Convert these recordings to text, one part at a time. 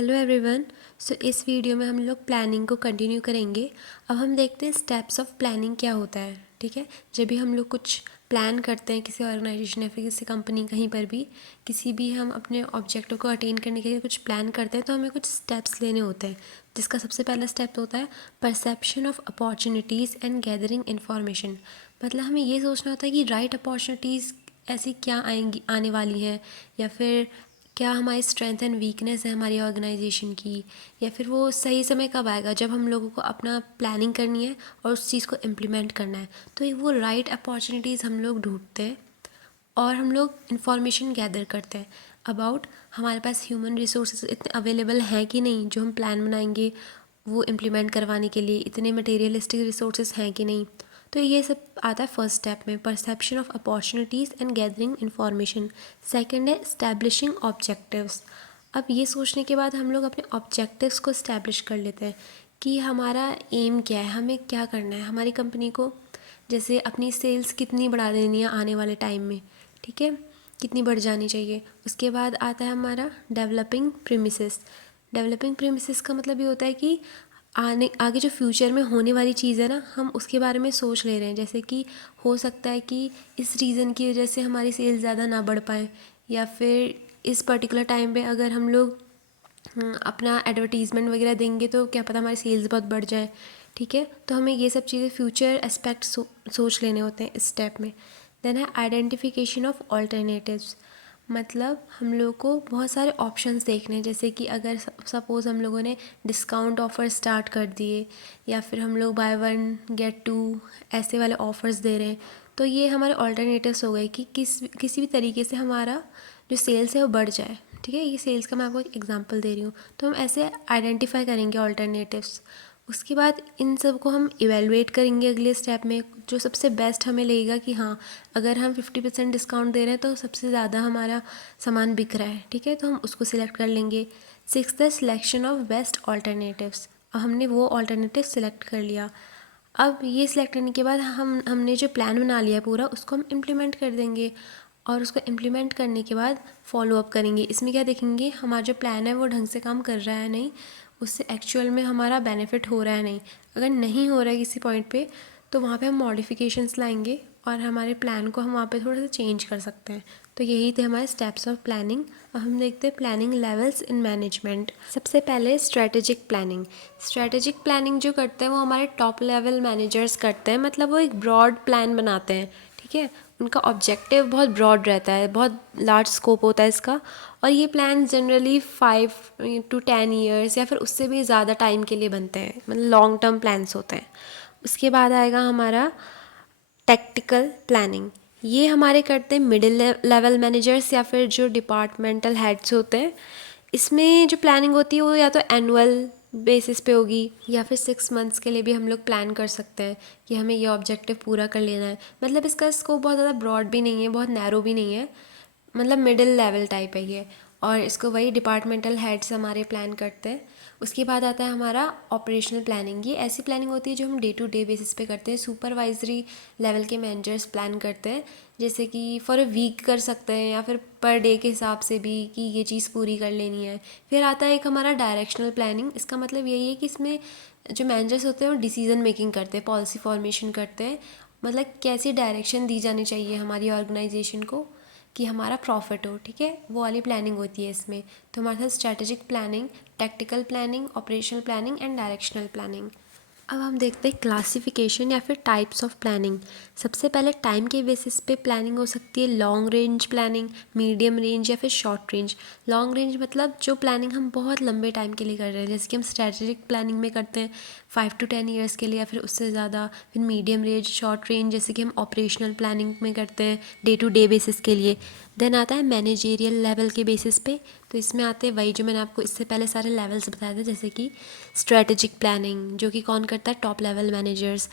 Hello everyone. सो इस video में हम लोग प्लानिंग को कंटिन्यू करेंगे। अब हम देखते हैं स्टेप्स ऑफ प्लानिंग क्या होता है। ठीक है, जब भी हम लोग कुछ प्लान करते हैं किसी ऑर्गेनाइजेशन या फिर किसी कंपनी, कहीं पर भी किसी भी हम अपने ऑब्जेक्टिव को अटेन करने के लिए कुछ प्लान करते हैं तो हमें कुछ स्टेप्स लेने होते हैं, जिसका सबसे पहला स्टेप होता है perception of opportunities and gathering information. मतलब हमें ये सोचना होता है कि राइट अपॉर्चुनिटीज़ ऐसी क्या आएंगी, आने वाली हैं, या फिर क्या हमारी स्ट्रेंथ एंड वीकनेस है हमारी ऑर्गेनाइजेशन की, या फिर वो सही समय कब आएगा जब हम लोगों को अपना प्लानिंग करनी है और उस चीज़ को इम्प्लीमेंट करना है। तो ये वो राइट अपॉर्चुनिटीज़ हम लोग ढूंढते हैं और हम लोग इन्फॉर्मेशन गैदर करते हैं अबाउट हमारे पास ह्यूमन रिसोर्सेज इतने अवेलेबल हैं कि नहीं, जो हम प्लान बनाएंगे वो इम्प्लीमेंट करवाने के लिए इतने मटेरियलिस्टिक रिसोर्सेज हैं कि नहीं। तो ये सब आता है फर्स्ट स्टेप में, perception of opportunities and gathering information. Second है इस्टेब्लिशिंग ऑब्जेक्टिव्स। अब ये सोचने के बाद हम लोग अपने ऑब्जेक्टिव्स को इस्टेब्लिश कर लेते हैं कि हमारा एम क्या है, हमें क्या करना है हमारी कंपनी को। जैसे अपनी सेल्स कितनी बढ़ा देनी है आने वाले टाइम में, ठीक है, कितनी बढ़ जानी चाहिए। उसके बाद आता है हमारा डेवलपिंग प्रीमिसेस। डेवलपिंग प्रीमिसेस का मतलब ये होता है कि आगे जो फ्यूचर में होने वाली चीज़ है ना, हम उसके बारे में सोच ले रहे हैं। जैसे कि हो सकता है कि इस रीज़न की वजह से हमारी सेल्स ज़्यादा ना बढ़ पाए, या फिर इस पर्टिकुलर टाइम पे अगर हम लोग अपना एडवर्टीज़मेंट वगैरह देंगे तो क्या पता हमारी सेल्स बहुत बढ़ जाए। ठीक है, तो हमें ये सब चीज़ें फ्यूचर एस्पेक्ट सोच लेने होते हैं इस स्टेप में। देन है आइडेंटिफिकेशन ऑफ ऑल्टरनेटिव्स। मतलब हम लोग को बहुत सारे ऑप्शंस देखने हैं। जैसे कि अगर सपोज़ हम लोगों ने डिस्काउंट ऑफ़र स्टार्ट कर दिए, या फिर हम लोग बाय वन गेट टू ऐसे वाले ऑफ़र्स दे रहे हैं, तो ये हमारे ऑल्टरनेटिव्स हो गए कि किसी भी तरीके से हमारा जो सेल्स है वो बढ़ जाए। ठीक है, ये सेल्स का मैं आपको एक एग्जांपल दे रही हूँ। तो हम ऐसे आइडेंटिफाई करेंगे ऑल्टरनेटिव्स। उसके बाद इन सब को हम इवेलुएट करेंगे अगले स्टेप में, जो सबसे बेस्ट हमें लगेगा कि हाँ, अगर हम 50% डिस्काउंट दे रहे हैं तो सबसे ज़्यादा हमारा सामान बिक रहा है। ठीक है, तो हम उसको सिलेक्ट कर लेंगे। Six the selection of best alternatives. हमने वो ऑल्टरनेटिव सिलेक्ट कर लिया। अब ये सिलेक्ट करने के बाद हमने जो प्लान बना लिया है पूरा, उसको हम इम्प्लीमेंट कर देंगे। और उसको इम्प्लीमेंट करने के बाद फॉलो अप करेंगे। इसमें क्या देखेंगे, हमारा जो प्लान है वो ढंग से काम कर रहा है नहीं, उससे एक्चुअल में हमारा बेनिफिट हो रहा है नहीं। अगर नहीं हो रहा है किसी पॉइंट पे, तो वहाँ पे हम मॉडिफिकेशंस लाएंगे और हमारे प्लान को हम वहाँ पे थोड़ा सा चेंज कर सकते हैं। तो यही थे हमारे स्टेप्स ऑफ प्लानिंग। अब हम देखते हैं प्लानिंग लेवल्स इन मैनेजमेंट। सबसे पहले स्ट्रेटेजिक प्लानिंग। स्ट्रेटेजिक प्लानिंग जो करते हैं वो हमारे टॉप लेवल मैनेजर्स करते हैं। मतलब वो एक ब्रॉड प्लान बनाते हैं। ठीक है, उनका ऑब्जेक्टिव बहुत ब्रॉड रहता है, बहुत लार्ज स्कोप होता है इसका। और ये प्लान जनरली 5 to 10 ईयर्स या फिर उससे भी ज़्यादा टाइम के लिए बनते हैं, मतलब लॉन्ग टर्म प्लान्स होते हैं। उसके बाद आएगा हमारा टेक्टिकल प्लानिंग। ये हमारे करते हैं मिडिल लेवल मैनेजर्स या फिर जो डिपार्टमेंटल हेड्स होते हैं। इसमें जो प्लानिंग होती है वो या तो एनुअल बेसिस पे होगी, या फिर 6 मंथ्स के लिए भी हम लोग प्लान कर सकते हैं कि हमें ये ऑब्जेक्टिव पूरा कर लेना है। मतलब इसका स्कोप बहुत ज़्यादा ब्रॉड भी नहीं है, बहुत नैरो भी नहीं है, मतलब मिडिल लेवल टाइप है ये। और इसको वही डिपार्टमेंटल हेड्स हमारे प्लान करते हैं। उसके बाद आता है हमारा ऑपरेशनल प्लानिंग। ये ऐसी प्लानिंग होती है जो हम डे टू डे बेसिस पे करते हैं। सुपरवाइजरी लेवल के मैनेजर्स प्लान करते हैं, जैसे कि फॉर अ वीक कर सकते हैं या फिर पर डे के हिसाब से भी कि ये चीज़ पूरी कर लेनी है। फिर आता है एक हमारा डायरेक्शनल प्लानिंग। इसका मतलब यही है कि इसमें जो मैनेजर्स होते हैं वो डिसीजन मेकिंग करते हैं, पॉलिसी फॉर्मेशन करते हैं। मतलब कैसी डायरेक्शन दी जानी चाहिए हमारी ऑर्गेनाइजेशन को कि हमारा प्रॉफिट हो। ठीक है, वो वाली प्लानिंग होती है इसमें। तो हमारे साथ strategic planning, tactical planning, operational planning and directional planning. अब हम देखते हैं क्लासिफिकेशन या फिर टाइप्स ऑफ प्लानिंग। सबसे पहले टाइम के बेसिस पे प्लानिंग हो सकती है long range planning, medium range या फिर शॉर्ट रेंज। लॉन्ग रेंज मतलब जो प्लानिंग हम बहुत लंबे टाइम के लिए कर रहे हैं, जैसे कि हम स्ट्रेटेजिक प्लानिंग में करते हैं 5 to 10 ईयर्स के लिए या फिर उससे ज़्यादा। फिर मीडियम रेंज, शॉर्ट रेंज जैसे कि हम ऑपरेशनल प्लानिंग में करते हैं डे टू डे बेसिस के लिए। देन आता है मैनेजेरियल लेवल के बेसिस पे। तो इसमें आते हैं वही जो मैंने आपको इससे पहले सारे लेवल्स बताए थे, जैसे कि स्ट्रेटेजिक प्लानिंग जो कि कौन करता है, top level managers.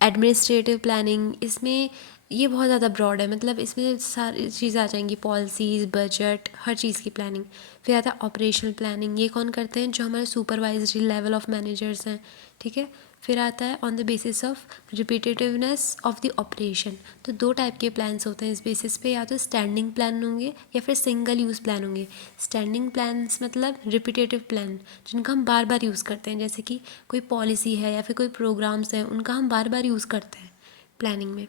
Administrative planning, इसमें ये बहुत ज़्यादा ब्रॉड है, मतलब इसमें सारी चीज़ें आ जाएंगी, पॉलिसीज़, बजट, हर चीज़ की प्लानिंग। फिर आता है ऑपरेशनल प्लानिंग। ये कौन करते हैं, जो हमारे सुपरवाइजरी लेवल ऑफ मैनेजर्स हैं। ठीक है, फिर आता है on the basis of repetitiveness of the operation. तो दो टाइप के प्लान्स होते हैं इस बेसिस पे, या तो स्टैंडिंग प्लान होंगे या फिर सिंगल यूज़ प्लान होंगे। स्टैंडिंग प्लान्स मतलब रिपीटेटिव प्लान जिनका हम बार बार यूज़ करते हैं, जैसे कि कोई पॉलिसी है या फिर कोई प्रोग्राम्स हैं, उनका हम बार बार यूज़ करते हैं प्लानिंग में।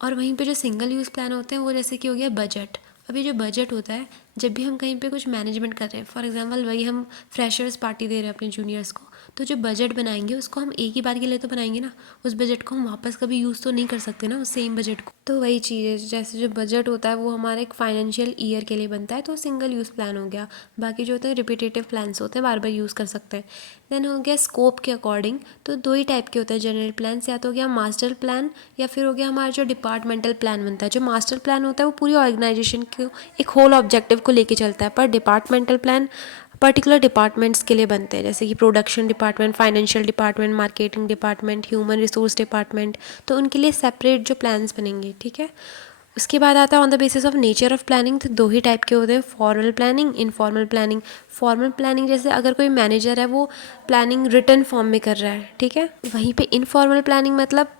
और वहीं पे जो सिंगल यूज़ प्लान होते हैं वो जैसे कि हो गया बजट। अभी जो बजट होता है, जब भी हम कहीं पे कुछ मैनेजमेंट कर रहे हैं, फॉर एग्जांपल वही हम फ्रेशर्स पार्टी दे रहे हैं अपने जूनियर्स को, तो जो बजट बनाएंगे उसको हम एक ही बार के लिए तो बनाएंगे ना, उस बजट को हम वापस कभी यूज़ तो नहीं कर सकते ना उस सेम बजट को। तो वही चीज़ है, जैसे जो बजट होता है वो हमारा एक फाइनेंशियल ईयर के लिए बनता है, तो सिंगल यूज़ प्लान हो गया। बाकी जो होते हैं रिपीटेटिव प्लान्स होते हैं, बार बार यूज़ कर सकते हैं। देन हो गया स्कोप के अकॉर्डिंग, तो दो ही टाइप के होते हैं जनरल प्लान्स, या तो हो गया मास्टर प्लान या फिर हो गया हमारा जो डिपार्टमेंटल प्लान बनता है। जो मास्टर प्लान होता है वो पूरी ऑर्गेनाइजेशन को एक होल ऑब्जेक्टिव को लेके चलता है, पर डिपार्टमेंटल प्लान पर्टिकुलर डिपार्टमेंट्स के लिए बनते हैं, जैसे कि production department, financial department, marketing department, human resource department, तो उनके लिए सेपरेट जो प्लान्स बनेंगे, ठीक है। उसके बाद आता है on the basis of nature of planning, तो दो ही टाइप के होते हैं, formal planning, informal planning. Formal planning जैसे अगर कोई मैनेजर है वो प्लानिंग रिटन फॉर्म में कर रहा है, ठीक है। वहीं पे इनफॉर्मल प्लानिंग मतलब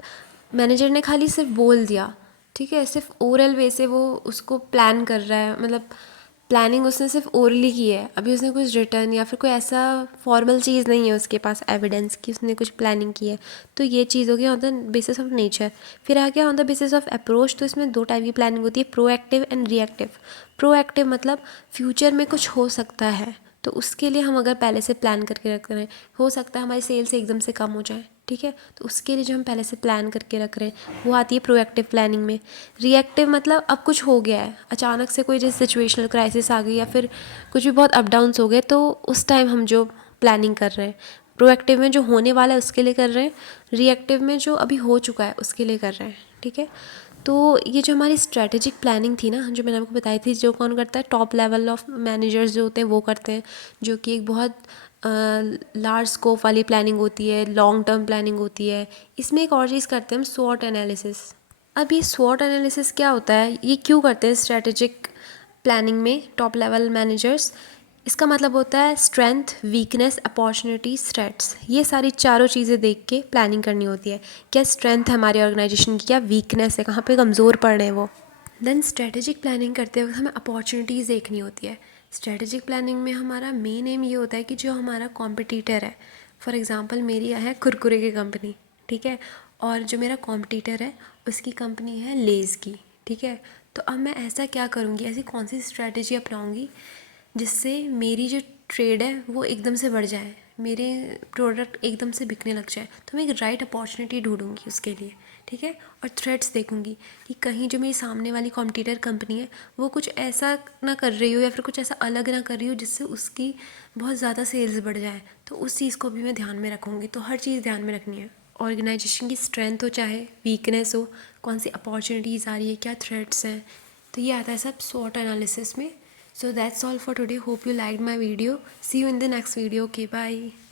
मैनेजर ने खाली सिर्फ बोल दिया, ठीक है, सिर्फ ओरल वे से वो उसको प्लान कर रहा है, मतलब प्लानिंग उसने सिर्फ ओरली की है, अभी उसने कुछ रिटर्न या फिर कोई ऐसा फॉर्मल चीज़ नहीं है उसके पास एविडेंस की उसने कुछ प्लानिंग की है। तो ये चीज़ हो गई on the basis of nature. फिर आ गया on the basis of approach, तो इसमें दो टाइप की प्लानिंग होती है, प्रोएक्टिव एंड रिएक्टिव। प्रोएक्टिव मतलब फ्यूचर में कुछ हो सकता है, तो उसके लिए हम अगर पहले से प्लान करके रख रहे हैं, हो सकता है हमारी सेल्स एकदम से कम हो जाए, ठीक है, तो उसके लिए जो हम पहले से प्लान करके रख रहे हैं वो आती है प्रोएक्टिव प्लानिंग में। रिएक्टिव मतलब अब कुछ हो गया है, अचानक से कोई जैसे सिचुएशनल क्राइसिस आ गई या फिर कुछ भी बहुत अप डाउन्स हो गए, तो उस टाइम हम जो प्लानिंग कर रहे हैं, प्रोएक्टिव में जो होने वाला है उसके लिए कर रहे हैं, रिएक्टिव में जो अभी हो चुका है उसके लिए कर रहे हैं, ठीक है। तो ये जो हमारी स्ट्रैटेजिक प्लानिंग थी ना, जो मैंने आपको बताई थी, जो कौन करता है, टॉप लेवल ऑफ मैनेजर्स जो होते हैं वो करते हैं, जो कि एक बहुत लार्ज स्कोप वाली प्लानिंग होती है, लॉन्ग टर्म प्लानिंग होती है। इसमें एक और चीज़ करते हैं हम, स्वॉट एनालिसिस। अब ये स्वॉट एनालिसिस क्या होता है, ये क्यों करते हैं स्ट्रैटेजिक प्लानिंग में टॉप लेवल मैनेजर्स? इसका मतलब होता है स्ट्रेंथ, वीकनेस, अपॉर्चुनिटीज, थ्रेट्स। ये सारी चारों चीज़ें देख के प्लानिंग करनी होती है। क्या स्ट्रेंथ है हमारी ऑर्गेनाइजेशन की, क्या वीकनेस है, कहाँ पे कमज़ोर पड़ रहे हैं वो। देन स्ट्रेटेजिक प्लानिंग करते वक्त हमें अपॉर्चुनिटीज़ देखनी होती है। स्ट्रेटेजिक प्लानिंग में हमारा मेन एम ये होता है कि जो हमारा कॉम्पिटिटर है, फॉर एग्ज़ाम्पल मेरी है कुरकुरे की कंपनी, ठीक है, और जो मेरा कॉम्पिटिटर है उसकी कंपनी है लेज़ की, ठीक है। तो अब मैं ऐसा क्या करूँगी, ऐसी कौन सी स्ट्रैटेजी अपनाऊँगी जिससे मेरी जो ट्रेड है वो एकदम से बढ़ जाए, मेरे प्रोडक्ट एकदम से बिकने लग जाए। तो मैं एक राइट अपॉर्चुनिटी ढूंढूंगी उसके लिए, ठीक है। और थ्रेट्स देखूंगी कि कहीं जो मेरी सामने वाली कॉम्पिटिटर कंपनी है वो कुछ ऐसा ना कर रही हो या फिर कुछ ऐसा अलग ना कर रही हो जिससे उसकी बहुत ज़्यादा सेल्स बढ़ जाए, तो उस चीज़ को भी मैं ध्यान में रखूँगी। तो हर चीज़ ध्यान में रखनी है, ऑर्गेनाइजेशन की स्ट्रेंथ हो चाहे वीकनेस हो, कौन सी अपॉर्चुनिटीज़ आ रही है, क्या थ्रेट्स हैं, तो ये आता है सब स्वॉट एनालिसिस में। So that's all for today. Hope you liked my video. See you in the next video. Okay, bye.